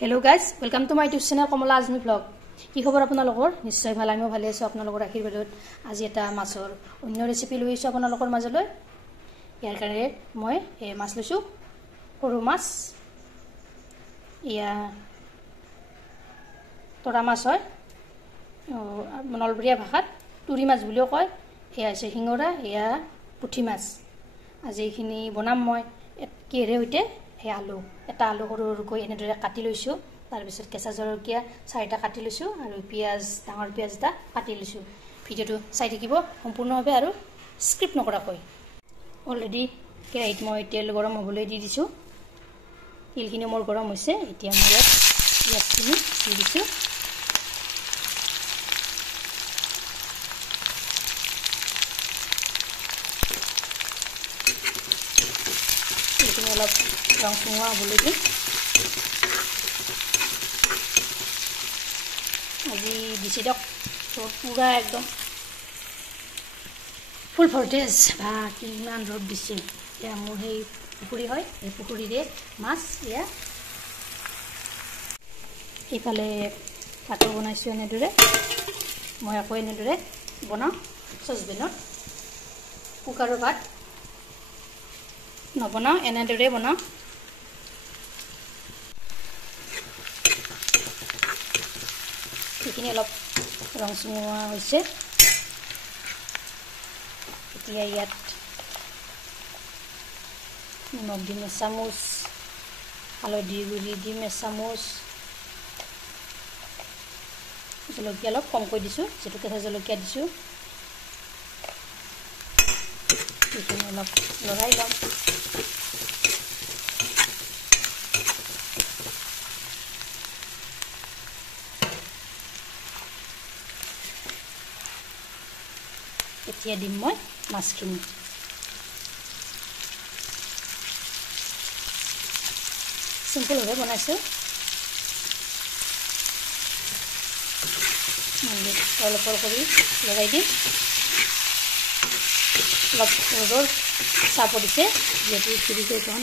Hello guys, welcome to my YouTube channel Komala Azmi Vlog. কি খবৰ আপোনালোকৰ? নিশ্চয় ভাল, আমিও ভালে আছো আপোনালোকৰ আশীৰ্বাদত। আজি এটা মাছৰ অন্য ৰেচিপি লৈ আহিছো আপোনালোকৰ মাজলৈ। ইয়াৰ কাৰণে মই মাছ লৈছো, সৰু মাছ। ইয়া তৰা মাছ হয়। নলবৰীয়া ভাষাত তুৰি মাছ বুলিও কয়। এয়া আছে শিঙৰা, এয়া পুঠি মাছ। আজি এইখিনি বনাম মই কিহেৰে সৈতে আলু। এটা আলু সৰু সৰুকৈ এনেদৰে কাটি লৈছো। তাৰ পিছত কেঁচা জলকীয়া 4টা কাটি লৈছো আৰু পিয়াজ ডাঙৰ পিয়াজ এটা কাটি লৈছো। ভিডিওটো চাই থাকিব সম্পূৰ্ণভাৱে আৰু স্ক্ৰিপ্ট নকৰাকৈ। অলৰেডি কেৰাহীত মই তেল গৰম হ'বলৈ দি দিছো। তেলখিনি মোৰ গৰম হৈছে। এতিয়া মই পিয়াজখিনি দি দিছো। এইখিনি অলপ ৰং চঙোৱা হ'বলৈ দিম। আজি দিছে দিয়ক পুৰা একদম ফুল ভল্টেজ বা কিমান ৰ'দ দিছে। এতিয়া মোৰ সেই পুখুৰী হয়, এই পুখুৰীৰে মাছ। এয়া এইফালে ভাতো বনাইছোঁ এনেদৰে। মই আকৌ এনেদৰে বনাওঁ চচপেনত। কুকাৰৰ ভাত নবনাওঁ, এনেদৰে বনাওঁ। এইখিনি অলপ ৰং চঙোৱা হৈছে। এতিয়া ইয়াত নিমখ দিম এচামুচ, হালধি গুড়ি দিম এচামুচ, জলকীয়া অলপ কমকৈ দিছোঁ, যিটো কেঁচা জলকীয়া দিছোঁ। এইখিনি অলপ লৰাই ল'ম। এতিয়া দিম মই মাছখিনি। চিম্পলভাৱে বনাইছোঁ। অলপ কৰি লগাই দিম। অলপ ৰ'দৰ চাহ পৰিছে, যিহেতু খিৰিকীখন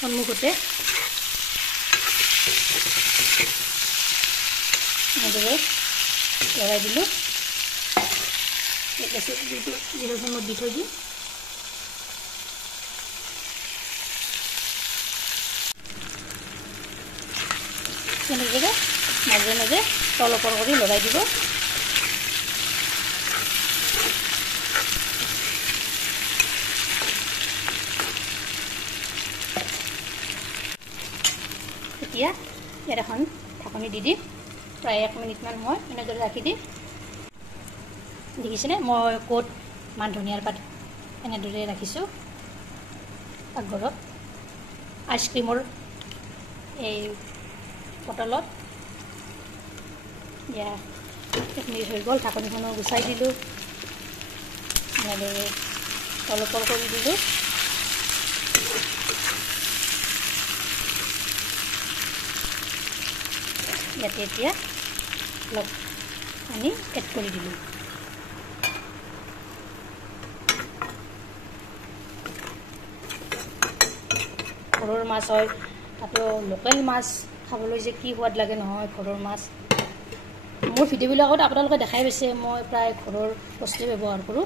সন্মুখতে। এনেদৰে লগাই দিলোঁ। জিৰাখন মই দি থৈ দিম। এনেদৰে মাজে মাজে তল ওপৰ কৰি লগাই দিব। এতিয়া ইয়াত এখন ঢাকনি দি দিম। প্ৰায় 1 মিনিটমান মই এনেদৰে ৰাখি দিম। দেখিছেনে মই ক'ত মান ধনিয়াৰ পাত এনেদৰে ৰাখিছোঁ পাকঘৰত। আইচক্ৰীমৰ এই বটলত। এতিয়া 1 মিনিট হৈ গ'ল, ঢাকনিখনো গুচাই দিলোঁ। এনেদৰে তলপৰ কৰি দিলোঁ। ইয়াতে এতিয়া অলপ পানী এড কৰি দিলোঁ। ঘৰৰ মাছ হয়, তাতো লোকেল মাছ খাবলৈ যে কি সোৱাদ লাগে নহয় ঘৰৰ মাছ। মোৰ ভিডিঅ'বিলাকত আপোনালোকে দেখাই পাইছে মই প্ৰায় ঘৰৰ বস্তুৱে ব্যৱহাৰ কৰোঁ।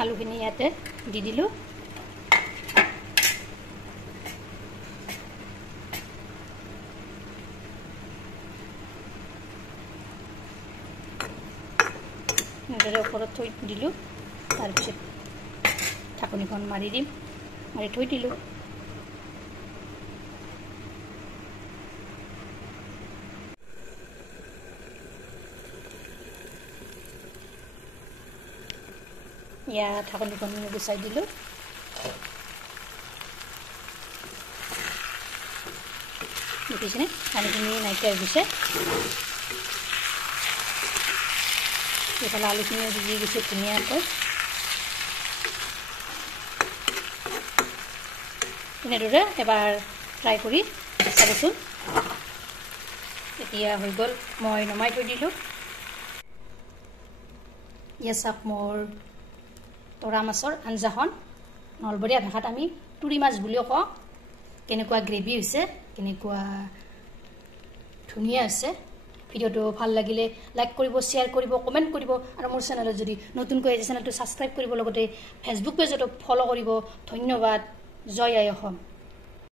আলুখিনি ইয়াতে দি দিলোঁ। এনেদৰে ওপৰত থৈ দিলোঁ। তাৰপিছত ঢাকনিখন মাৰি দিম, মাৰি থৈ দিলোঁ। ইয়াত ঢাকনিখন গুচাই দিলোঁ। দেখিছেনে পানীখিনি নাইকিয়া হৈ গৈছে। এইফালে আলুখিনিও সিজি গৈছে ধুনীয়াকৈ। এনেদৰে এবাৰ ট্ৰাই কৰি চাবচোন। এতিয়া হৈ গ'ল, মই নমাই থৈ দিলোঁ। ইয়া চাওক মোৰ তৰা মাছৰ আঞ্জাখন। নলবৰীয়া ভাষাত আমি তুৰি মাছ বুলিও কওঁ। কেনেকুৱা গ্ৰেভি হৈছে, কেনেকুৱা ধুনীয়া আছে। ভিডিঅ'টো ভাল লাগিলে লাইক কৰিব, শ্বেয়াৰ কৰিব, কমেণ্ট কৰিব আৰু মোৰ চেনেলত যদি নতুনকৈ আহিছে চেনেলটো ছাবস্ক্ৰাইব কৰিব, লগতে ফেচবুক পেজতো ফ'ল' কৰিব। ধন্যবাদ। জয় আই অসম।